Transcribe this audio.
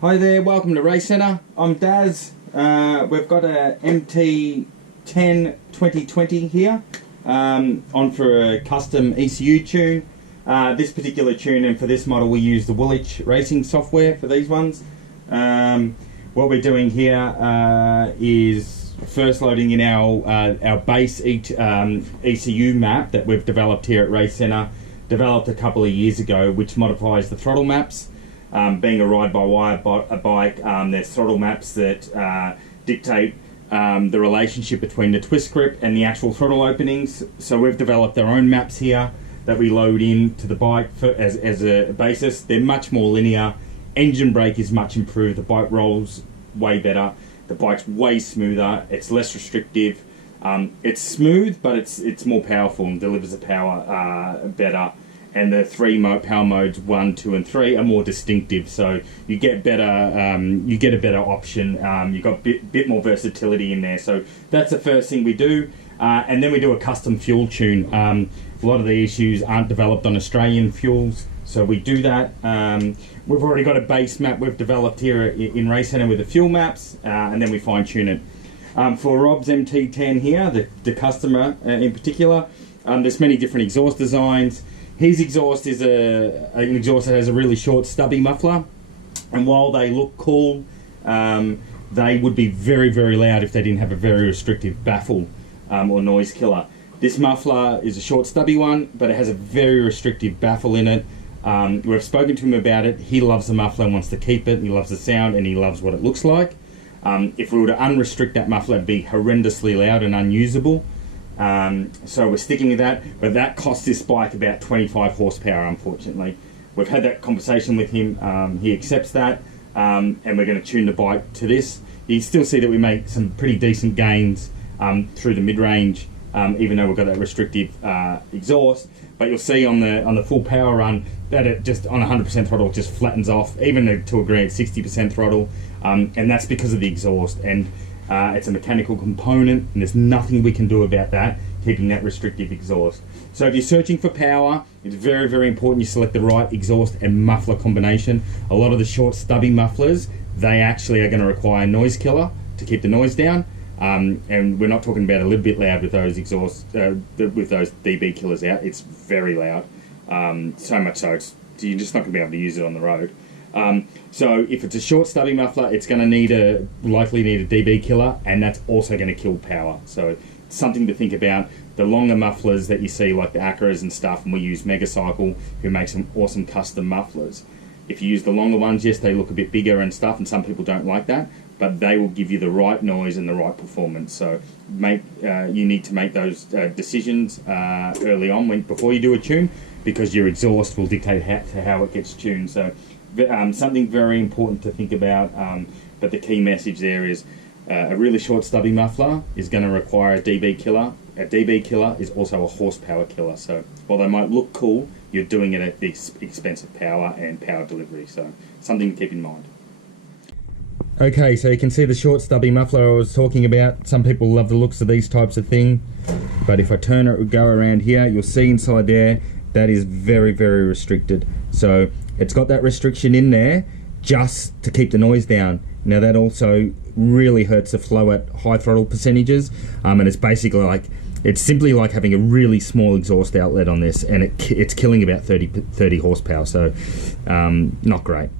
Hi there, welcome to Race Centre. I'm Daz. We've got a MT-10 2020 here on for a custom ECU tune. This particular tune, and for this model we use the Woolwich racing software for these ones. What we're doing here is first loading in our base ECU map that we've developed here at Race Centre, developed a couple of years ago, which modifies the throttle maps. Being a ride-by-wire bike, there's throttle maps that dictate the relationship between the twist grip and the actual throttle openings. So we've developed our own maps here that we load into the bike as a basis. They're much more linear. Engine brake is much improved. The bike rolls way better. The bike's way smoother. It's less restrictive. It's smooth, but it's more powerful and delivers the power better. And the three power modes 1, 2, and 3 are more distinctive, so you get better. You get a better option. You've got a bit more versatility in there. So that's the first thing we do, and then we do a custom fuel tune. A lot of the issues aren't developed on Australian fuels, so we do that. We've already got a base map we've developed here in Race Centre with the fuel maps, and then we fine tune it. For Rob's MT-10 here, the customer in particular, there's many different exhaust designs. His exhaust is an exhaust that has a really short stubby muffler, and while they look cool, they would be very, very loud if they didn't have a very restrictive baffle or noise killer. This muffler is a short stubby one, but it has a very restrictive baffle in it. We've spoken to him about it. He loves the muffler and wants to keep it. He loves the sound and he loves what it looks like. If we were to unrestrict that muffler, it'd be horrendously loud and unusable. So we're sticking with that, but that costs this bike about 25 horsepower, unfortunately. We've had that conversation with him. He accepts that, and we're going to tune the bike to this. You can still see that we make some pretty decent gains through the mid-range, even though we've got that restrictive exhaust. But you'll see on the full power run that it just on 100% throttle just flattens off, even to a degree at 60% throttle, and that's because of the exhaust. And it's a mechanical component, and there's nothing we can do about that, keeping that restrictive exhaust. So if you're searching for power, it's very, very important you select the right exhaust and muffler combination. A lot of the short stubby mufflers, they actually are going to require noise killer to keep the noise down, and we're not talking about a little bit loud with those exhausts, with those dB killers out. It's very loud, so much so you're just not going to be able to use it on the road. So if it's a short stubby muffler, it's going to likely need a dB killer, and that's also going to kill power. So it's something to think about. The longer mufflers that you see, like the Acuras and stuff, and we use Megacycle, who makes some awesome custom mufflers. If you use the longer ones, yes, they look a bit bigger and stuff, and some people don't like that, but they will give you the right noise and the right performance. So you need to make those decisions early on before you do a tune, because your exhaust will dictate how it gets tuned. So something very important to think about, but the key message there is a really short stubby muffler is going to require a dB killer. A dB killer is also a horsepower killer. So while they might look cool, you're doing it at the expense of power and power delivery. So something to keep in mind. Okay, so you can see the short stubby muffler I was talking about. Some people love the looks of these types of thing, but if I go around here, you'll see inside there that is very, very restricted. So it's got that restriction in there just to keep the noise down. Now that also really hurts the flow at high throttle percentages, and it's simply like having a really small exhaust outlet on this, and it's killing about 30 horsepower, so not great.